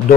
2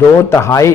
2/3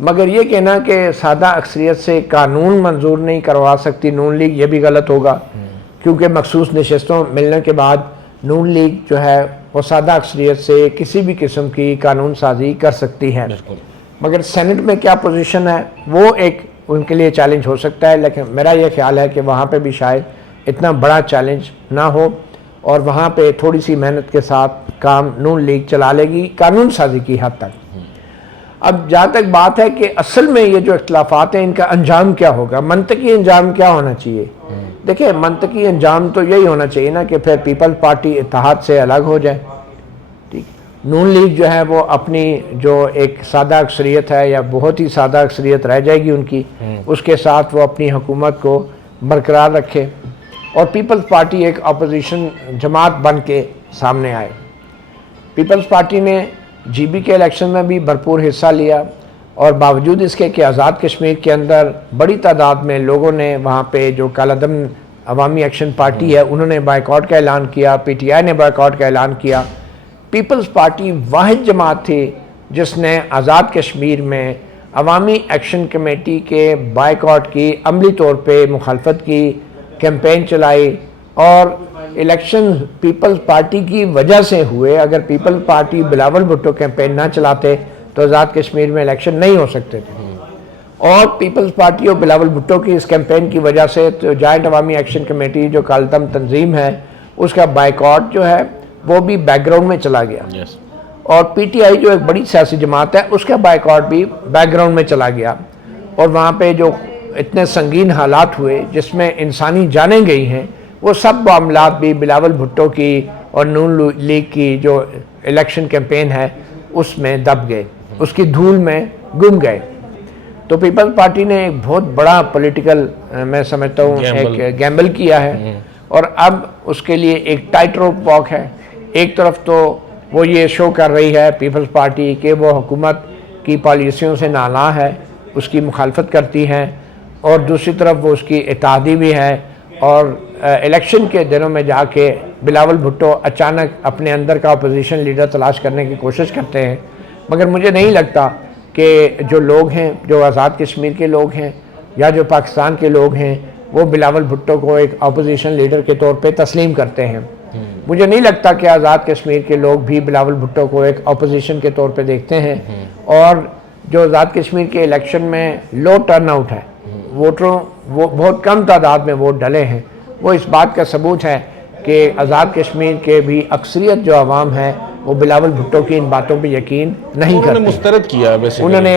مگر یہ کہنا کہ سادہ اکثریت سے قانون منظور نہیں کروا سکتی نون لیگ، یہ بھی غلط ہوگا، کیونکہ مخصوص نشستوں ملنے کے بعد نون لیگ جو ہے وہ سادہ اکثریت سے کسی بھی قسم کی قانون سازی کر سکتی ہے۔ مگر سینٹ میں کیا پوزیشن ہے وہ ایک ان کے لیے چیلنج ہو سکتا ہے، لیکن میرا یہ خیال ہے کہ وہاں پہ بھی شاید اتنا بڑا چیلنج نہ ہو، اور وہاں پہ تھوڑی سی محنت کے ساتھ کام نون لیگ چلا لے گی قانون سازی کی حد تک۔ اب جہاں تک بات ہے کہ اصل میں یہ جو اختلافات ہیں ان کا انجام کیا ہوگا، منطقی انجام کیا ہونا چاہیے؟ دیکھیں منطقی انجام تو یہی ہونا چاہیے نا کہ پھر پیپل پارٹی اتحاد سے الگ ہو جائے، ٹھیک، نون لیگ جو ہے وہ اپنی جو ایک سادہ اکثریت ہے یا بہت ہی سادہ اکثریت رہ جائے گی ان کی، اس کے ساتھ وہ اپنی حکومت کو برقرار رکھے، اور پیپلز پارٹی ایک اپوزیشن جماعت بن کے سامنے آئے۔ پیپلز پارٹی نے جی بی کے الیکشن میں بھی بھرپور حصہ لیا، اور باوجود اس کے کہ آزاد کشمیر کے اندر بڑی تعداد میں لوگوں نے وہاں پہ جو کالعدم عوامی ایکشن پارٹی ہے انہوں نے بائیکاٹ کا اعلان کیا، پی ٹی آئی نے بائیکاٹ کا اعلان کیا، پیپلز پارٹی واحد جماعت تھی جس نے آزاد کشمیر میں عوامی ایکشن کمیٹی کے بائیکاٹ کی عملی طور پہ مخالفت کی، کیمپین چلائی، اور الیکشن پیپلز پارٹی کی وجہ سے ہوئے۔ اگر Peoples Party Bilawal Bhutto campaign نہ چلاتے تو آزاد کشمیر میں الیکشن نہیں ہو سکتے تھے، اور پیپلز پارٹی اور بلاول بھٹو کی اس کیمپین کی وجہ سے تو جوائنٹ عوامی ایکشن کمیٹی جو کالعدم تنظیم ہے اس کا بائیکاٹ جو ہے وہ بھی بیک گراؤنڈ میں چلا گیا، اور پی ٹی آئی جو ایک بڑی سیاسی جماعت ہے اس کا بائیکاٹ بھی بیک گراؤنڈ میں چلا گیا، اور وہاں پہ جو اتنے سنگین حالات ہوئے جس میں انسانی جانیں گئی ہیں وہ سب معاملات بھی بلاول بھٹو کی اور نون لیگ کی جو الیکشن کیمپین ہے اس میں دب گئے، اس کی دھول میں گم گئے۔ تو پیپل پارٹی نے ایک بہت بڑا پولیٹیکل میں سمجھتا ہوں ایک گیمبل کیا ہے، اور اب اس کے لیے ایک ٹائٹ روپ واک ہے۔ ایک طرف تو وہ یہ شو کر رہی ہے پیپلز پارٹی کہ وہ حکومت کی پالیسیوں سے نالاں ہے، اس کی مخالفت کرتی ہے، اور دوسری طرف وہ اس کی اتحادی بھی ہے، اور الیکشن کے دنوں میں جا کے بلاول بھٹو اچانک اپنے اندر کا اپوزیشن لیڈر تلاش کرنے کی کوشش کرتے ہیں۔ مگر مجھے نہیں لگتا کہ جو لوگ ہیں، جو آزاد کشمیر کے لوگ ہیں یا جو پاکستان کے لوگ ہیں، وہ بلاول بھٹو کو ایک اپوزیشن لیڈر کے طور پہ تسلیم کرتے ہیں۔ مجھے نہیں لگتا کہ آزاد کشمیر کے لوگ بھی بلاول بھٹو کو ایک اپوزیشن کے طور پہ دیکھتے ہیں، اور جو آزاد کشمیر کے الیکشن میں لو ٹرن آؤٹ ہے، ووٹروں وہ بہت کم تعداد میں ووٹ ڈلے ہیں، وہ اس بات کا ثبوت ہے کہ آزاد کشمیر کے بھی اکثریت جو عوام ہے وہ بلاول بھٹو کی ان باتوں پہ یقین نہیں کرتے۔ مسترد کیا ہے انہوں نے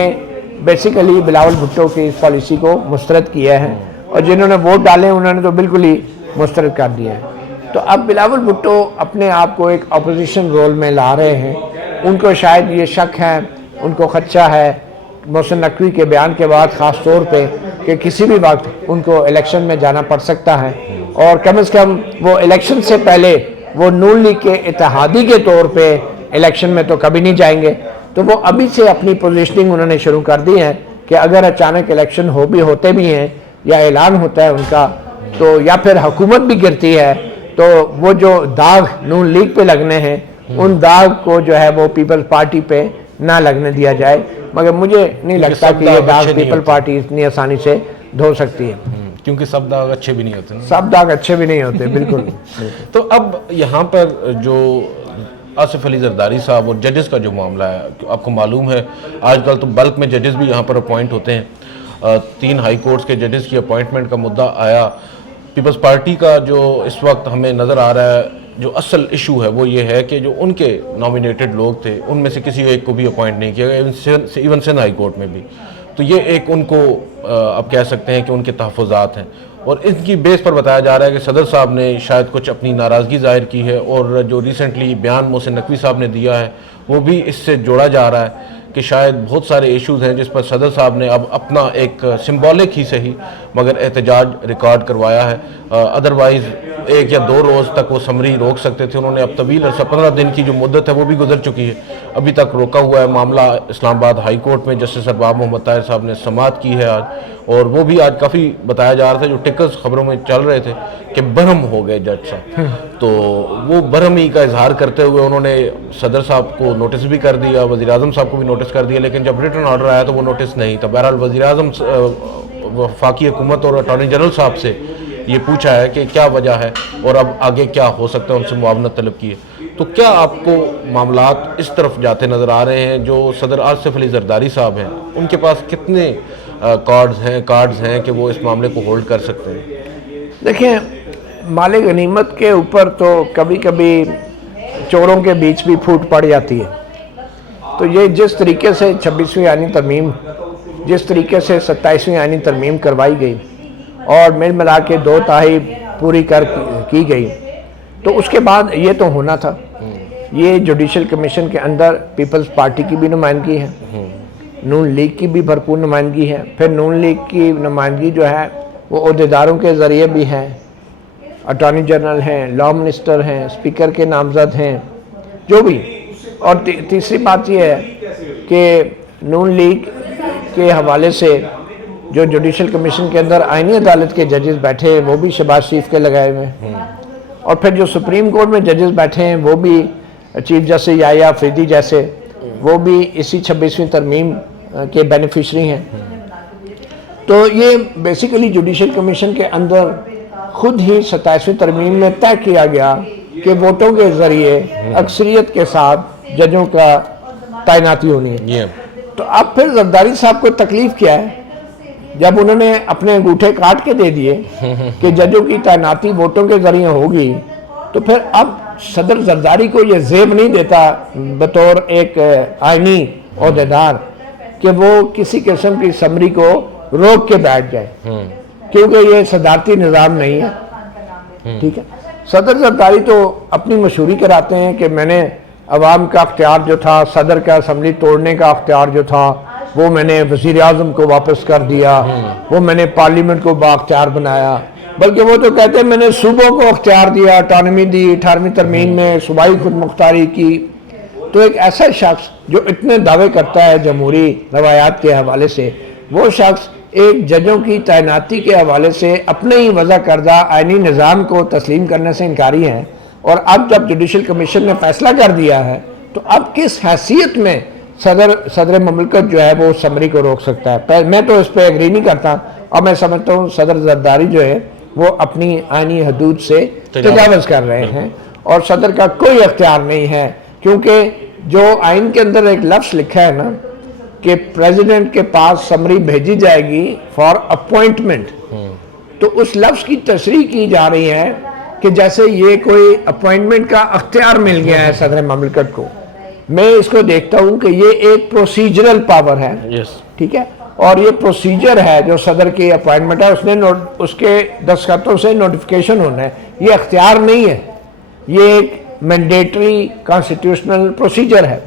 بیسیکلی بلاول بھٹو کی اس پالیسی کو مسترد کیا ہے، اور جنہوں نے ووٹ ڈالے انہوں نے تو بالکل ہی مسترد کر دیا ہے۔ تو اب بلاول بھٹو اپنے آپ کو ایک اپوزیشن رول میں لا رہے ہیں۔ ان کو شاید یہ شک ہے، ان کو خدشہ ہے محسن نقوی کے بیان کے بعد خاص طور پہ کہ کسی بھی وقت ان کو الیکشن میں جانا پڑ سکتا ہے، اور کم از کم وہ الیکشن سے پہلے وہ نون لیگ کے اتحادی کے طور پہ الیکشن میں تو کبھی نہیں جائیں گے۔ تو وہ ابھی سے اپنی پوزیشننگ انہوں نے شروع کر دی ہے کہ اگر اچانک الیکشن ہوتے بھی ہیں یا اعلان ہوتا ہے ان کا، تو یا پھر حکومت بھی گرتی ہے، تو وہ جو داغ نون لیگ پہ لگنے ہیں ان داغ کو جو ہے وہ پیپل پارٹی پہ نہ لگنے دیا جائے۔ مگر مجھے نہیں لگتا کہ یہ داغ پیپل پارٹی اتنی آسانی سے دھو سکتی ہے، کیونکہ سب داغ اچھے بھی نہیں ہوتے، سب داغ اچھے بھی نہیں ہوتے، بالکل۔ تو اب یہاں پر جو آصف علی زرداری صاحب اور ججز کا جو معاملہ ہے، آپ کو معلوم ہے آج کل تو بلک میں ججز بھی یہاں پر اپوائنٹ ہوتے ہیں، 3 ہائی کورٹس کے ججز کی اپوائنٹمنٹ کا مدعا آیا۔ پیپلز پارٹی کا جو اس وقت ہمیں نظر آ رہا ہے جو اصل ایشو ہے وہ یہ ہے کہ جو ان کے نامینیٹڈ لوگ تھے ان میں سے کسی ایک کو بھی اپوائنٹ نہیں کیا گیا، ایون سندھ ہائی کورٹ میں بھی۔ تو یہ ایک ان کو اب کہہ سکتے ہیں کہ ان کے تحفظات ہیں، اور ان کی بیس پر بتایا جا رہا ہے کہ صدر صاحب نے شاید کچھ اپنی ناراضگی ظاہر کی ہے، اور جو ریسنٹلی بیان محسن نقوی صاحب نے دیا ہے وہ بھی اس سے جوڑا جا رہا ہے کہ شاید بہت سارے ایشوز ہیں جس پر صدر صاحب نے اب اپنا ایک سمبولک ہی صحیح مگر احتجاج ریکارڈ کروایا ہے۔ ادروائز 1 یا 2 روز تک وہ سمری روک سکتے تھے، انہوں نے اب طویل عرصہ 15 دن کی جو مدت ہے وہ بھی گزر چکی ہے، ابھی تک روکا ہوا ہے معاملہ اسلام آباد ہائی کورٹ میں. جسٹس ارباب محمد طاہر صاحب نے سماعت کی ہے آج, اور وہ بھی آج کافی بتایا جا رہا تھا, جو ٹکرز خبروں میں چل رہے تھے کہ برہم ہو گئے جج صاحب. تو وہ برہمی کا اظہار کرتے ہوئے انہوں نے صدر صاحب کو نوٹس بھی کر دیا, وزیر اعظم صاحب کو بھی نوٹس کر دیا, لیکن جب ریٹن آرڈر آیا تو وہ نوٹس نہیں تھا. بہرحال وزیر اعظم وفاقی حکومت اور اٹارنی جنرل صاحب سے یہ پوچھا ہے کہ کیا وجہ ہے اور اب آگے کیا ہو سکتا ہے, ان سے معاونت طلب کی ہے. تو کیا آپ کو معاملات اس طرف جاتے نظر آ رہے ہیں؟ جو صدر آصف علی زرداری صاحب ہیں, ان کے پاس کتنے کارڈز ہیں کہ وہ اس معاملے کو ہولڈ کر سکتے ہیں؟ دیکھیں, مال غنیمت کے اوپر تو کبھی کبھی چوروں کے بیچ بھی پھوٹ پڑ جاتی ہے. تو یہ جس طریقے سے 26ویں آئینی ترمیم, جس طریقے سے 27ویں آئینی ترمیم کروائی گئی اور مل ملا کے 2 تہائی پوری کی گئی, تو اس کے بعد یہ تو ہونا تھا. یہ جوڈیشل کمیشن کے اندر پیپلز پارٹی کی بھی نمائندگی ہے, نون لیگ کی بھی بھرپور نمائندگی ہے. پھر نون لیگ کی نمائندگی جو ہے وہ عہدیداروں کے ذریعے بھی ہے, اٹارنی جنرل ہیں, لا منسٹر ہیں, اسپیکر کے نامزد ہیں, جو بھی. اور تیسری بات یہ ہے کہ نون لیگ کے حوالے سے جو جوڈیشل کمیشن کے اندر آئینی عدالت کے ججز بیٹھے ہیں وہ بھی شہباز شریف کے لگائے ہوئے ہیں, اور پھر جو سپریم کورٹ میں ججز بیٹھے ہیں وہ بھی چیف جسٹس یحییٰ افریدی جیسے, وہ بھی اسی 26ویں ترمیم کے بینیفیشری ہیں. تو یہ بیسیکلی جوڈیشل کمیشن کے اندر خود ہی 27ویں ترمیم میں طے کیا گیا کہ ووٹوں کے ذریعے اکثریت کے ساتھ ججوں کا تعیناتی ہونی ہے. تو اب پھر زرداری صاحب کو تکلیف کیا ہے جب انہوں نے اپنے انگوٹھے کاٹ کے دے دیے کہ ججوں کی تعیناتی ووٹوں کے ذریعے ہوگی, تو پھر اب صدر زرداری کو یہ زیب نہیں دیتا بطور ایک آئینی عہدیدار کہ وہ کسی قسم کی سمری کو روک کے بیٹھ جائے, کیونکہ یہ صدارتی نظام نہیں ہے. ٹھیک ہے, صدر زرداری تو اپنی مشہوری کراتے ہیں کہ میں نے عوام کا اختیار جو تھا, صدر کا اسمبلی توڑنے کا اختیار جو تھا, وہ میں نے وزیر اعظم کو واپس کر دیا, وہ میں نے پارلیمنٹ کو بااختیار بنایا. بلکہ وہ تو کہتے ہیں میں نے صوبوں کو اختیار دیا, اٹانومی دی 18ویں ترمیم میں, صوبائی خود مختاری کی. تو ایک ایسا شخص جو اتنے دعوے کرتا ہے جمہوری روایات کے حوالے سے, وہ شخص ایک ججوں کی تعیناتی کے حوالے سے اپنے ہی وضع کردہ آئینی نظام کو تسلیم کرنے سے انکاری ہیں. اور اب جب جوڈیشل کمیشن نے فیصلہ کر دیا ہے تو اب کس حیثیت میں صدر مملکت جو ہے وہ سمری کو روک سکتا ہے؟ میں تو اس پہ ایگری نہیں کرتا, اور میں سمجھتا ہوں صدر زرداری جو ہے وہ اپنی آئینی حدود سے تجاوز کر رہے ہیں, اور صدر کا کوئی اختیار نہیں ہے. کیونکہ جو آئین کے اندر ایک لفظ لکھا ہے نا کہ پریزیڈنٹ کے پاس سمری بھیجی جائے گی فار اپوائنٹمنٹ, تو اس لفظ کی تشریح کی جا رہی ہے کہ جیسے یہ کوئی اپوائنٹمنٹ کا اختیار مل گیا ہے صدر مملکت کو. میں اس کو دیکھتا ہوں کہ یہ ایک پروسیجرل پاور ہے. ٹھیک ہے, اور یہ پروسیجر ہے جو صدر کی اپوائنٹمنٹ ہے, اس کے دستخطوں سے نوٹیفیکیشن ہونا ہے. یہ اختیار نہیں ہے, یہ ایک مینڈیٹری کانسٹیٹیوشنل پروسیجر ہے.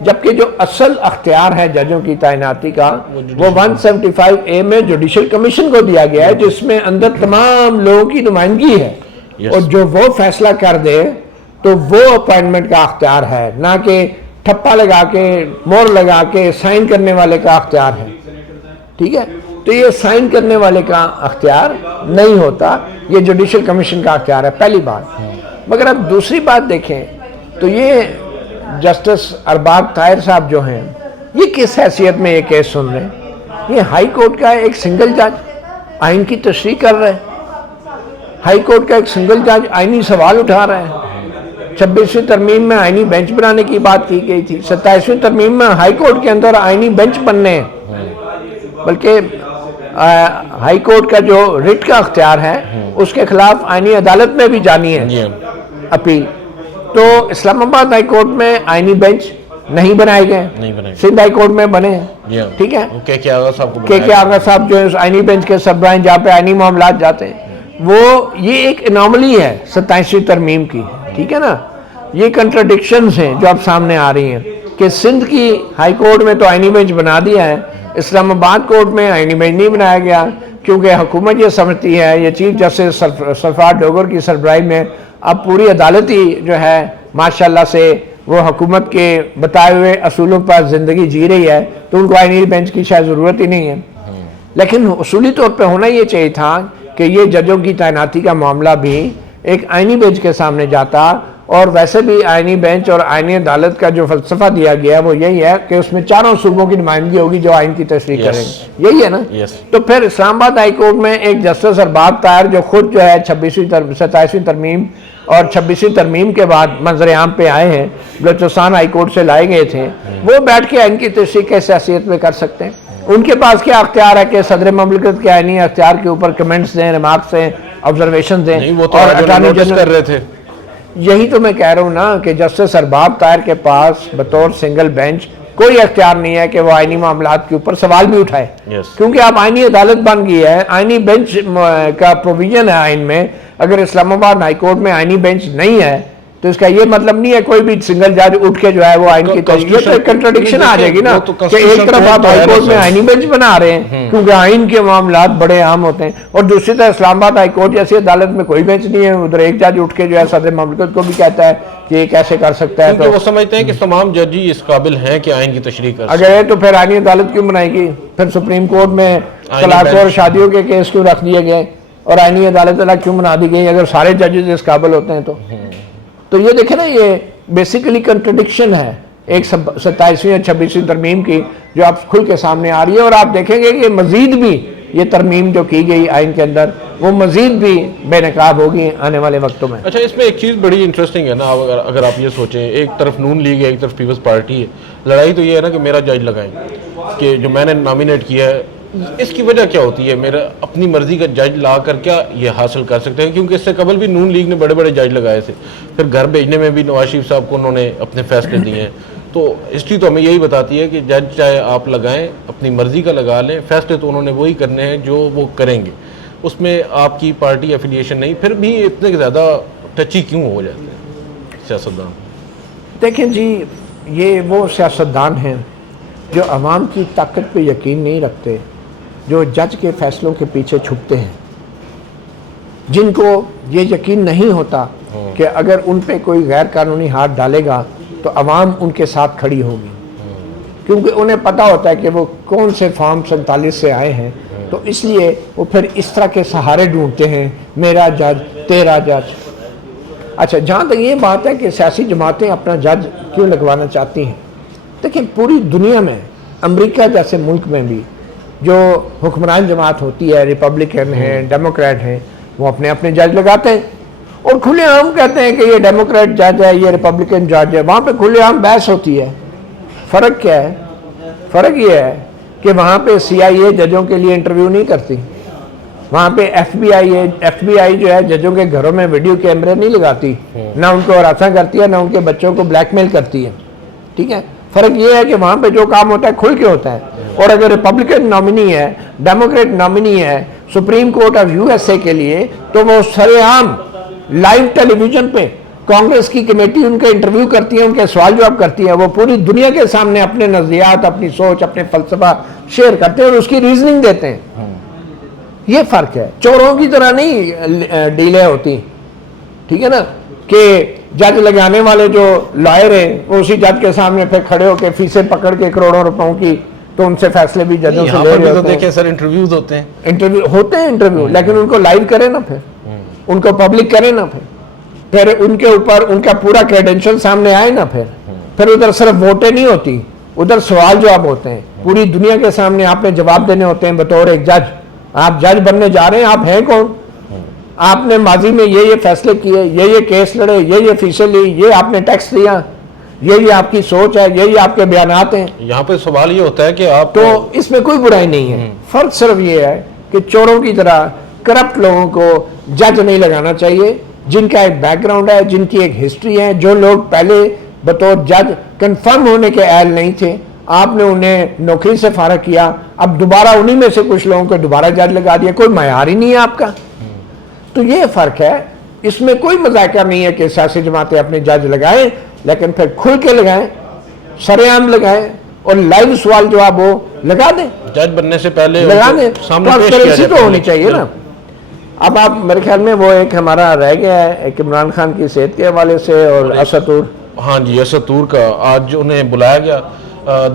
جبکہ جو اصل اختیار ہے ججوں کی تعیناتی کا وہ 175A میں جوڈیشل کمیشن کو دیا گیا ہے, جس میں اندر تمام لوگوں کی نمائندگی ہے. اور جو وہ فیصلہ کر دے تو وہ اپوائنٹمنٹ کا اختیار ہے, نہ کہ ٹھپا لگا کے مور لگا کے سائن کرنے والے کا اختیار ہے. ٹھیک ہے, تو یہ سائن کرنے والے کا اختیار نہیں ہوتا, یہ جوڈیشل کمیشن کا اختیار ہے, پہلی بات. مگر اب دوسری بات دیکھیں تو یہ جسٹس ارباب طاہر صاحب جو ہیں یہ کس حیثیت میں یہ کیس سن رہے ہیں؟ یہ ہائی کورٹ کا ایک سنگل جج آئین کی تشریح کر رہے ہیں, ہائی کورٹ کا ایک سنگل جج آئینی سوال اٹھا رہے ہیں. 26ویں ترمیم میں آئینی بینچ بنانے کی بات کی گئی تھی, 27ویں ترمیم میں ہائی کورٹ کے اندر آئینی بینچ بننے ہیں. بلکہ ہائی کورٹ کا جو ریٹ کا اختیار ہے اس کے خلاف آئینی عدالت میں بھی جانی ہے اپیل. تو اسلام آباد ہائی کورٹ میں آئینی بینچ نہیں بنائے گئے, سندھ ہائی کورٹ میں بنے ہیں. ٹھیک ہے, کے آغا صاحب جو ہے آئینی بینچ کے سربراہ ہیں جہاں پہ آئینی معاملات جاتے ہیں, وہ یہ ایک انوملی ہے 27ویں ترمیم کی. ٹھیک ہے نا, یہ کنٹراڈکشنز ہیں جو اب سامنے آ رہی ہیں کہ سندھ کی ہائی کورٹ میں تو آئینی بینچ بنا دیا ہے, اسلام آباد کورٹ میں آئینی بینچ نہیں بنایا گیا, کیونکہ حکومت یہ سمجھتی ہے, یہ چیف جسٹس سرفراز ڈوگر کی سربراہی میں اب پوری عدالت ہی جو ہے ماشاءاللہ سے وہ حکومت کے بتائے ہوئے اصولوں پر زندگی جی رہی ہے تو ان کو آئینی بینچ کی شاید ضرورت ہی نہیں ہے. لیکن اصولی طور پہ ہونا یہ چاہیے تھا کہ یہ ججوں کی تعیناتی کا معاملہ بھی ایک آئینی بینچ کے سامنے جاتا. اور ویسے بھی آئینی بینچ اور آئینی عدالت کا جو فلسفہ دیا گیا ہے وہ یہی ہے کہ اس میں چاروں صوبوں کی نمائندگی ہوگی جو آئین کی تشریح کریں گے, یہی ہے نا. تو پھر اسلام آباد ہائی کورٹ میں ایک جسٹس ارباب طاہر جو خود جو ہے 27ویں ترمیم اور 26ویں ترمیم کے بعد منظر عام پہ آئے ہیں, بلوچستان ہائی کورٹ سے لائے گئے تھے, وہ بیٹھ کے آئین کی تشریح کیسے حیثیت میں کر سکتے ہیں؟ ان کے پاس کیا اختیار ہے کہ صدر مملکت کے آئینی اختیار کے اوپر کمنٹس دیں, ریمارکس دیں, آبزرویشن دیں؟ وہ تو اٹارنی جنرل کر رہے تھے. یہی تو میں کہہ رہا ہوں نا کہ جسٹس ارباب طاہر کے پاس بطور سنگل بینچ کوئی اختیار نہیں ہے کہ وہ آئینی معاملات کے اوپر سوال بھی اٹھائے, کیونکہ اب آئینی عدالت بن گئی ہے. آئینی بینچ کا پروویژن ہے آئین میں. اگر اسلام آباد ہائی کورٹ میں آئینی بینچ نہیں ہے تو اس کا یہ مطلب نہیں ہے کوئی بھی سنگل جج اٹھ کے جو ہے وہ آئین کی یہ تو کنٹراڈکشن آ جائے گی نا کہ ایک طرف آپ ہائی کورٹ میں آئینی بینچ بنا رہے ہیں کیونکہ آئین کے معاملات بڑے عام ہوتے ہیں, اور دوسری طرف اسلام آباد ہائی کورٹ جیسی عدالت میں کوئی بینچ نہیں ہے, ادھر ایک جج اٹھ کے جو ہے صدر مملکت کو بھی کہتا ہے کہ یہ کیسے کر سکتا ہے. تو وہ سمجھتے ہیں کہ تمام جج ہی اس قابل ہیں کہ آئین کی تشریح کر اگر ہے تو پھر آئینی عدالت کیوں بنائے گی؟ پھر سپریم کورٹ میں طلاق اور شادیوں کے کیس کیوں رکھ دیے گئے اور آئینی عدالت الگ کیوں بنا دی گئی اگر سارے ججز اس قابل ہوتے ہیں تو یہ دیکھیں نا, یہ بیسیکلی کنٹرڈکشن ہے ایک 27ویں اور 26ویں ترمیم کی جو آپ کھل کے سامنے آ رہی ہے. اور آپ دیکھیں گے کہ مزید بھی یہ ترمیم جو کی گئی آئین کے اندر وہ مزید بھی بے نقاب ہوگی آنے والے وقتوں میں. اچھا, اس میں ایک چیز بڑی انٹرسٹنگ ہے نا, اگر آپ یہ سوچیں, ایک طرف نون لیگ ہے, ایک طرف پیپلز پارٹی ہے. لڑائی تو یہ ہے نا کہ میرا جج لگائیں کہ جو میں نے نامینیٹ کیا ہے. اس کی وجہ کیا ہوتی ہے؟ میرا اپنی مرضی کا جج لا کر کیا یہ حاصل کر سکتے ہیں؟ کیونکہ اس سے قبل بھی نون لیگ نے بڑے بڑے جج لگائے تھے, پھر گھر بھیجنے میں بھی نواز شریف صاحب کو انہوں نے اپنے فیصلے دیے ہیں. تو ہسٹری تو ہمیں یہی بتاتی ہے کہ جج چاہے آپ لگائیں, اپنی مرضی کا لگا لیں, فیصلے تو انہوں نے وہی کرنے ہیں جو وہ کریں گے. اس میں آپ کی پارٹی افیلیشن نہیں. پھر بھی اتنے زیادہ ٹچی کیوں ہو جاتے ہیں سیاستدان؟ دیکھیں جی, یہ وہ سیاستدان ہیں جو عوام کی طاقت پہ یقین نہیں رکھتے, جو جج کے فیصلوں کے پیچھے چھپتے ہیں, جن کو یہ یقین نہیں ہوتا کہ اگر ان پہ کوئی غیر قانونی ہاتھ ڈالے گا تو عوام ان کے ساتھ کھڑی ہوگی, کیونکہ انہیں پتہ ہوتا ہے کہ وہ کون سے فارم 47 سے آئے ہیں. تو اس لیے وہ پھر اس طرح کے سہارے ڈھونڈتے ہیں, میرا جج تیرا جج. اچھا, جہاں تک یہ بات ہے کہ سیاسی جماعتیں اپنا جج کیوں لگوانا چاہتی ہیں, دیکھیں پوری دنیا میں امریکہ جیسے ملک میں بھی جو حکمران جماعت ہوتی ہے, ریپبلکن ہیں, ڈیموکریٹ ہیں, وہ اپنے اپنے جج لگاتے ہیں اور کھلے عام کہتے ہیں کہ یہ ڈیموکریٹ جج ہے, یہ ریپبلکن جج ہے. وہاں پہ کھلے عام بحث ہوتی ہے. فرق کیا ہے؟ فرق یہ ہے کہ وہاں پہ CIA ججوں کے لیے انٹرویو نہیں کرتی, وہاں پہ FBI جو ہے ججوں کے گھروں میں ویڈیو کیمرے نہیں لگاتی, نہ ان کو ہراساں کرتی ہے, نہ ان کے بچوں کو بلیک میل کرتی ہے. ٹھیک ہے, فرق یہ ہے کہ وہاں پہ جو کام ہوتا ہے کھل کے ہوتا ہے. اور اگر ریپبلکن نامنی ہے, ڈیموکریٹ نامنی ہے سپریم کورٹ آف USA کے لیے, تو وہ سر عام لائیو ٹیلی ویژن پہ کانگریس کی کمیٹی ان کے انٹرویو کرتی ہے, ان کے سوال جواب کرتی ہے, وہ پوری دنیا کے سامنے اپنے نظریات, اپنی سوچ, اپنے فلسفہ شیئر کرتے ہیں اور اس کی ریزننگ دیتے ہیں. یہ فرق ہے, چوروں کی طرح نہیں ڈیلیں ہوتی. ٹھیک ہے نا, کہ جج لگانے والے جو لائر ہیں وہ اسی جج کے سامنے پھر کھڑے ہو کے فیسیں پکڑ کے کروڑوں روپوں کی, تو ان سے فیصلے بھی ججوں سے لے رہے ہوتے ہیں. دیکھیں سر, انٹرویوز ہوتے ہیں, انٹرویو, لیکن ان کو لائیو کرے نا, پھر ان کو پبلک کرے نا, پھر ان کے اوپر ان کا پورا کریڈینشل سامنے آئے نا, پھر ادھر صرف ووٹیں نہیں ہوتی, ادھر سوال جواب ہوتے ہیں, پوری دنیا کے سامنے آپ نے جواب دینے ہوتے ہیں بطور ایک جج. آپ جج بننے جا رہے ہیں, آپ ہیں کون, آپ نے ماضی میں یہ فیصلے کیے, یہ کیس لڑے, یہ فیسیں لی, یہ آپ نے ٹیکس دیا, یہ آپ کی سوچ ہے, یہ آپ کے بیانات ہیں. یہاں پہ سوال یہ ہوتا ہے کہ آپ, تو اس میں کوئی برائی نہیں ہے. فرق صرف یہ ہے کہ چوروں کی طرح کرپٹ لوگوں کو جج نہیں لگانا چاہیے, جن کا ایک بیک گراؤنڈ ہے, جن کی ایک ہسٹری ہے, جو لوگ پہلے بطور جج کنفرم ہونے کے اہل نہیں تھے, آپ نے انہیں نوکری سے فارغ کیا, اب دوبارہ انہی میں سے کچھ لوگوں کو دوبارہ جج لگا دیا. کوئی معیار ہی نہیں ہے آپ کا. تو یہ فرق ہے, اس میں کوئی مذاکرہ نہیں ہے کہ سیاسی جماعتیں اپنے جج لگائیں, لیکن پھر کھل کے لگائیں, سر عام لگائیں, اور لائیو سوال جواب ہو لگا دیں. جج بننے سے پہلے لگا دیں, ٹرانسپیرنسی تو ہونی چاہیے نا. جی. اب آپ میرے خیال میں وہ ایک ہمارا رہ گیا ہے ایک عمران خان کی صحت کے حوالے سے اور اسطور ہاں جی، اسد طور کا آج انہیں بلایا گیا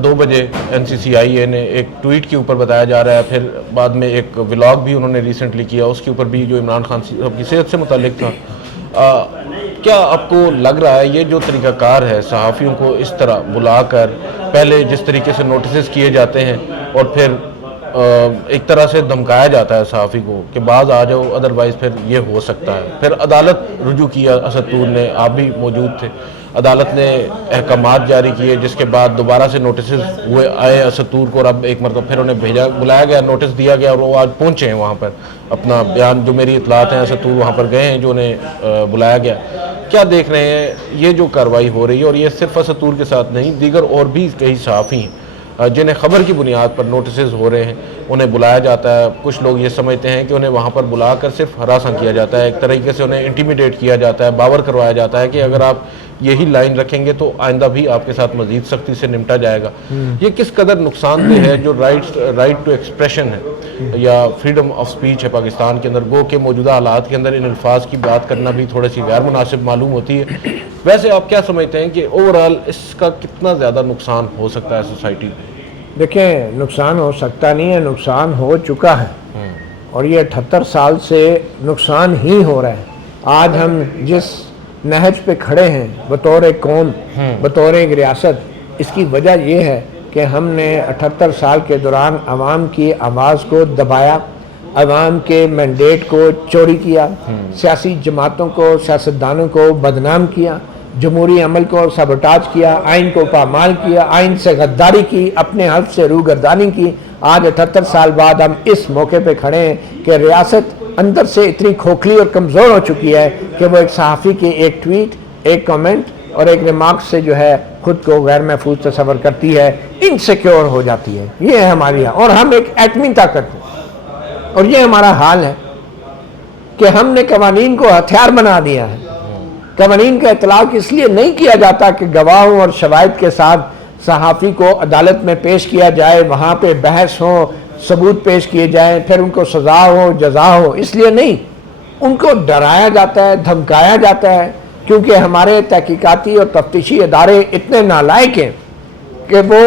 2 بجے NCCIA نے ایک ٹویٹ کے اوپر بتایا جا رہا ہے، پھر بعد میں ایک ولاگ بھی انہوں نے ریسنٹلی کیا اس کے اوپر بھی جو عمران خان صاحب کی صحت سے متعلق تھا۔ کیا آپ کو لگ رہا ہے یہ جو طریقہ کار ہے صحافیوں کو اس طرح بلا کر پہلے جس طریقے سے نوٹسز کیے جاتے ہیں اور پھر ایک طرح سے دھمکایا جاتا ہے صحافی کو کہ بعض آ جاؤ ادروائز پھر یہ ہو سکتا ہے، پھر عدالت رجوع کیا اسد طور نے، آپ بھی موجود تھے، عدالت نے احکامات جاری کیے جس کے بعد دوبارہ سے نوٹسز ہوئے آئے اسد طور کو، اور اب ایک مرتبہ پھر انہیں بلایا گیا، نوٹس دیا گیا اور وہ آج پہنچے ہیں وہاں پر اپنا بیان، جو میری اطلاعات ہیں اسد طور وہاں پر گئے ہیں جو انہیں بلایا گیا۔ کیا دیکھ رہے ہیں یہ جو کارروائی ہو رہی ہے، اور یہ صرف اسد طور کے ساتھ نہیں، دیگر اور بھی کئی صحافی ہیں جنہیں خبر کی بنیاد پر نوٹسز ہو رہے ہیں، انہیں بلایا جاتا ہے، کچھ لوگ یہ سمجھتے ہیں کہ انہیں وہاں پر بلا کر صرف ہراساں کیا جاتا ہے، ایک طریقے سے انہیں انٹیمیڈیٹ کیا جاتا ہے، باور کروایا جاتا ہے کہ اگر آپ یہی لائن رکھیں گے تو آئندہ بھی آپ کے ساتھ مزید سختی سے نمٹا جائے گا۔ یہ کس قدر نقصان دہ ہے جو رائٹ ٹو ایکسپریشن ہے یا فریڈم آف سپیچ ہے پاکستان کے اندر، وہ کہ موجودہ حالات کے اندر ان الفاظ کی بات کرنا بھی تھوڑی سی غیر مناسب معلوم ہوتی ہے۔ ویسے آپ کیا سمجھتے ہیں کہ اوورآل اس کا کتنا زیادہ نقصان ہو سکتا ہے سوسائٹی میں؟ دیکھیں، نقصان ہو سکتا نہیں ہے، نقصان ہو چکا ہے، اور یہ 78 سال سے نقصان ہی ہو رہا ہے۔ آج ہم جس نہج پہ کھڑے ہیں بطور ایک قوم، بطور ایک ریاست، اس کی وجہ یہ ہے کہ ہم نے 78 سال کے دوران عوام کی آواز کو دبایا، عوام کے مینڈیٹ کو چوری کیا، سیاسی جماعتوں کو، سیاستدانوں کو بدنام کیا، جمہوری عمل کو سابوٹاج کیا، آئین کو پامال کیا، آئین سے غداری کی، اپنے حلف سے روگردانی کی۔ آج 78 سال بعد ہم اس موقع پہ کھڑے ہیں کہ ریاست اندر سے اتنی کھوکھلی اور کمزور ہو چکی ہے کہ وہ ایک صحافی کی ایک ٹویٹ، ایک کامنٹ اور ایک ریمارک سے جو ہے خود کو غیر محفوظ تصور کرتی ہے، انسیکیور ہو جاتی ہے۔ یہ ہے ہماری، اور ہم ایک ایٹمی طاقت ہیں، اور یہ ہمارا حال ہے کہ ہم نے قوانین کو ہتھیار بنا دیا ہے۔ قوانین کا اطلاق اس لیے نہیں کیا جاتا کہ گواہوں اور شواہد کے ساتھ صحافی کو عدالت میں پیش کیا جائے، وہاں پہ بحث ہو، ثبوت پیش کیے جائیں، پھر ان کو سزا ہو، جزا ہو، اس لیے نہیں، ان کو ڈرایا جاتا ہے، دھمکایا جاتا ہے، کیونکہ ہمارے تحقیقاتی اور تفتیشی ادارے اتنے نالائق ہیں کہ وہ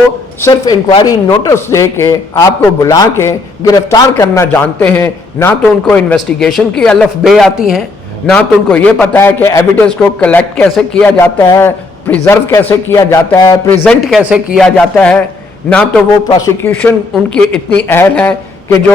صرف انکوائری نوٹس دے کے آپ کو بلا کے گرفتار کرنا جانتے ہیں، نہ تو ان کو انویسٹیگیشن کی الف بے آتی ہیں، نہ تو ان کو یہ پتا ہے کہ ایویڈنس کو کلیکٹ کیسے کیا جاتا ہے، پریزرو کیسے کیا جاتا ہے، پریزنٹ کیسے کیا جاتا ہے، نہ تو وہ پروسیکیوشن ان کی اتنی اہل ہے کہ جو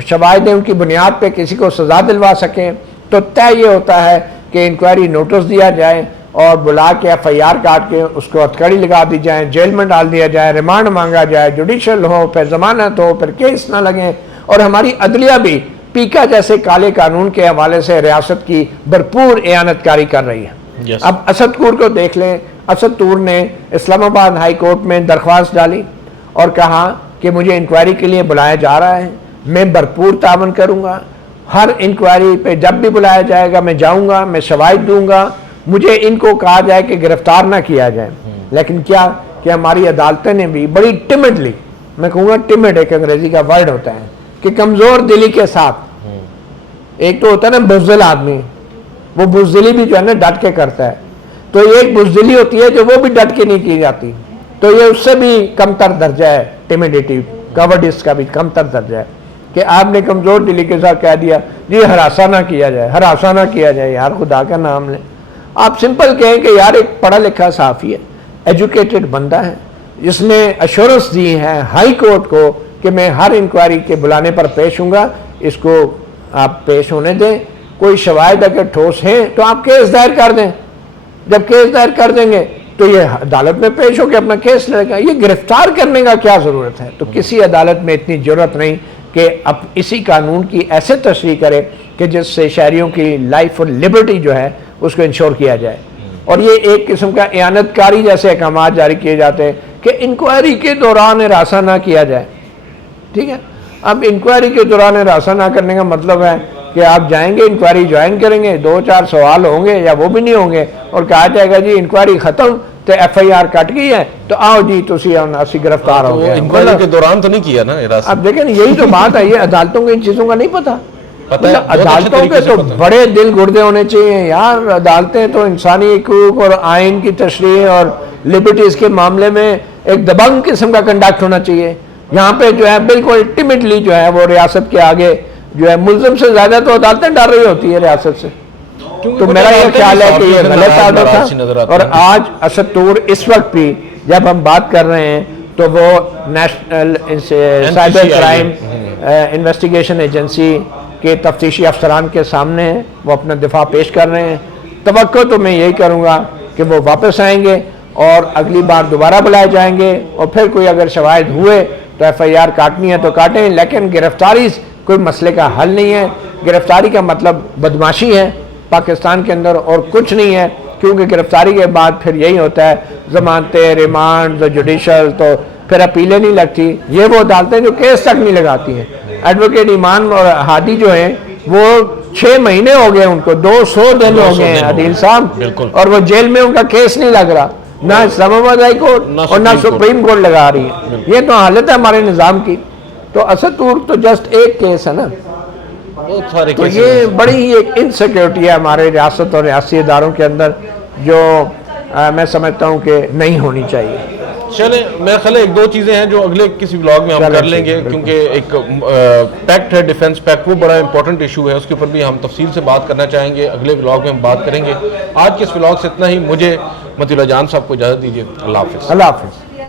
شواہد ہیں ان کی بنیاد پہ کسی کو سزا دلوا سکیں۔ تو طے یہ ہوتا ہے کہ انکوائری نوٹس دیا جائے اور بلا کے FIR کاٹ کے اس کو ہتھکڑی لگا دی جائے، جیل میں ڈال دیا جائے، ریمانڈ مانگا جائے، جوڈیشل ہو، پھر ضمانت ہو، پھر کیس نہ لگیں، اور ہماری عدلیہ بھی پیکا جیسے کالے قانون کے حوالے سے ریاست کی بھرپور اعانت کاری کر رہی ہے۔ اب اسد طور کو دیکھ لیں، اسد طور نے اسلام آباد ہائی کورٹ میں درخواست ڈالی اور کہا کہ مجھے انکوائری کے لیے بلایا جا رہا ہے، میں بھرپور تعاون کروں گا، ہر انکوائری پہ جب بھی بلایا جائے گا میں جاؤں گا، میں شواہد دوں گا، مجھے ان کو کہا جائے کہ گرفتار نہ کیا جائے۔ لیکن کیا کہ ہماری عدالتیں نے بھی بڑی ٹمڈلی، میں کہوں گا ٹمڈ ایک انگریزی کا ورڈ ہوتا ہے کہ کمزور دلی کے ساتھ، ایک تو ہوتا ہے نا بزدل آدمی، وہ بزدلی بھی جو ہے نا ڈٹ کے کرتا ہے، تو ایک بزدلی ہوتی ہے جو وہ بھی ڈٹ کے نہیں کی جاتی، تو یہ اس سے بھی کم تر درجہ ہے، ٹیمیڈیٹی کاورڈس کا بھی کم تر درجہ ہے کہ آپ نے کمزور دلی کے ساتھ کہہ دیا جی ہراساں نہ کیا جائے، ہراساں نہ کیا جائے، یار خدا کا نام لیں۔ آپ سمپل کہیں کہ یار ایک پڑھا لکھا صحافی ہے، ایجوکیٹڈ بندہ ہے، جس نے ایشورنس دی ہے ہائی کورٹ کو کہ میں ہر انکوائری کے بلانے پر پیش ہوں گا، اس کو آپ پیش ہونے دیں، کوئی شواہد اگر ٹھوس ہیں تو آپ کیس دائر کر دیں، جب کیس دائر کر دیں گے تو یہ عدالت میں پیش ہو کے اپنا کیس لڑے گا، یہ گرفتار کرنے کا کیا ضرورت ہے؟ تو کسی عدالت میں اتنی ضرورت نہیں کہ اب اسی قانون کی ایسے تشریح کرے کہ جس سے شہریوں کی لائف اور لبرٹی جو ہے اس کو انشور کیا جائے، اور یہ ایک قسم کا اعانت کاری جیسے احکامات جاری کیے جاتے ہیں کہ انکوائری کے دوران ہراساں نہ کیا جائے۔ ٹھیک ہے، اب انکوائری کے دوران ہراساں نہ کرنے کا مطلب ہے کہ آپ جائیں گے، انکوائری جوائن کریں گے، 2-4 سوال ہوں گے یا وہ بھی نہیں ہوں گے، اور کہا جائے گا جی انکوائری ختم تو FIR کٹ گئی ہے تو آؤ جی تسی اسی گرفتار ہو گئے۔ انکوائری کے دوران تو نہیں کیا نا ہراساں۔ اب دیکھیں یہی تو بات ہے، یہ عدالتوں کو ان چیزوں کا نہیں پتہ، پتہ ہے، بہت اچھے عدالتوں طریقے کے سے تو پتہ ہے۔ بڑے دل گردے ہونے چاہیے یار. عدالتیں تو انسانی حقوق اور آئین کی تشریح اور لبرٹیز کے معاملے میں ایک دبنگ قسم کا کنڈکٹ ہونا چاہیے. یہاں پہ جو ہے بالکل الٹیمیٹلی جو ہے وہ ریاست کے آگے جو ہے ملزم سے زیادہ تو عدالتیں ڈر رہی ہوتی ہے ریاست سے. تو میرا یہ خیال ہے کہ یہ غلط آرڈر تھا. اور آج اسد طور اس وقت بھی جب ہم بات کر رہے ہیں تو وہ national cyber crime investigation agency کے تفتیشی افسران کے سامنے ہیں, وہ اپنا دفاع پیش کر رہے ہیں. توقع تو میں یہی کروں گا کہ وہ واپس آئیں گے اور اگلی بار دوبارہ بلائے جائیں گے, اور پھر کوئی اگر شواہد ہوئے تو ایف آئی آر کاٹنی ہے تو کاٹیں, لیکن گرفتاری کوئی مسئلے کا حل نہیں ہے. گرفتاری کا مطلب بدماشی ہے پاکستان کے اندر اور کچھ نہیں ہے, کیونکہ گرفتاری کے بعد پھر یہی ہوتا ہے ضمانتیں, ریمانڈ, جوڈیشل, تو پھر اپیلیں نہیں لگتی. یہ وہ عدالتیں جو کیس تک نہیں لگاتی ہیں. ایڈوکیٹ ایمان اور ہادی جو ہیں وہ 6 مہینے ہو گئے, ان کو 200 دن ہو گئے ہیں عدیل صاحب, اور وہ جیل میں ان کا کیس نہیں لگ رہا, نہ اسلام آباد ہائی کورٹ اور نہ سپریم کورٹ لگا رہی ہے. یہ تو حالت ہے ہمارے نظام کی. تو اسد طور تو جسٹ ایک کیس ہے نا, بہت سارے تو کیسز یہ بڑی ہی ایک انسیکیورٹی ہے ہمارے ریاست اور ریاستی اداروں کے اندر جو میں سمجھتا ہوں کہ نہیں ہونی چاہیے. چلیں, میرا خیال ہے 1-2 چیزیں ہیں جو اگلے کسی ولاگ میں ہم کر لیں گے, کیونکہ ایک پیکٹ ہے ڈیفنس پیکٹ, وہ بڑا امپورٹنٹ ایشو ہے, اس کے اوپر بھی ہم تفصیل سے بات کرنا چاہیں گے. اگلے ولاگ میں ہم بات کریں گے. آج کے اس ولاگ سے اتنا ہی. مجھے مطیع اللہ جان صاحب کو اجازت دیجیے. اللہ حافظ. اللہ حافظ.